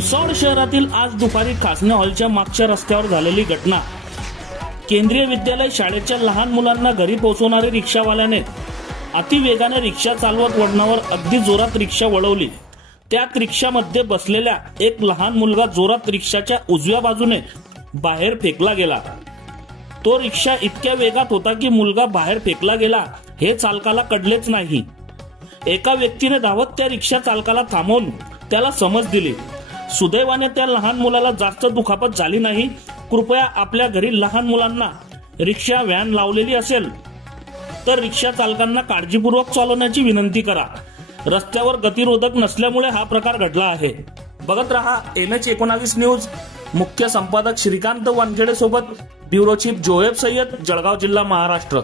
भुसावळ शहरातील आज दुपारी खासने हॉलच्या मागच्या रस्त्यावर झालेली घटना। केंद्रीय विद्यालय शाळेच्या लहान मुलांना घरी पोहोचवणारे रिक्षावाल्याने अतिवेगाने रिक्षा चालवत वळणावर अगदी जोरात रिक्षा वळवली। त्यात रिक्षामध्ये बसलेला एक लहान मुलगा जोरात रिक्षाच्या उजव्या बाजूने बाहेर फेकला गेला। तो रिक्षा इतक्या वेगात होता की मुलगा बाहेर फेकला गेला हे चालकाला कळलेच नाही। एका व्यक्तीने धावत त्या रिक्षा चालकाला थांबवून त्याला समज दिली। सुदैवाने त्या लहान मुलाला जास्त दुखापत झाली नाही। कृपया आपल्या घरी लहान मुलांना रिक्षा व्हॅन लावलेली असेल तर रिक्षा चालकांना काळजीपूर्वक चालवण्याची विनंती करा। रस्त्यावर गतिरोधक नसल्यामुळे हा प्रकार घडला आहे। बघत रहा NH19 न्यूज। मुख्य संपादक श्रीकांत वानखेडे सोबत ब्युरो चीफ जोएब सय्यद, जळगाव जिल्हा, महाराष्ट्र।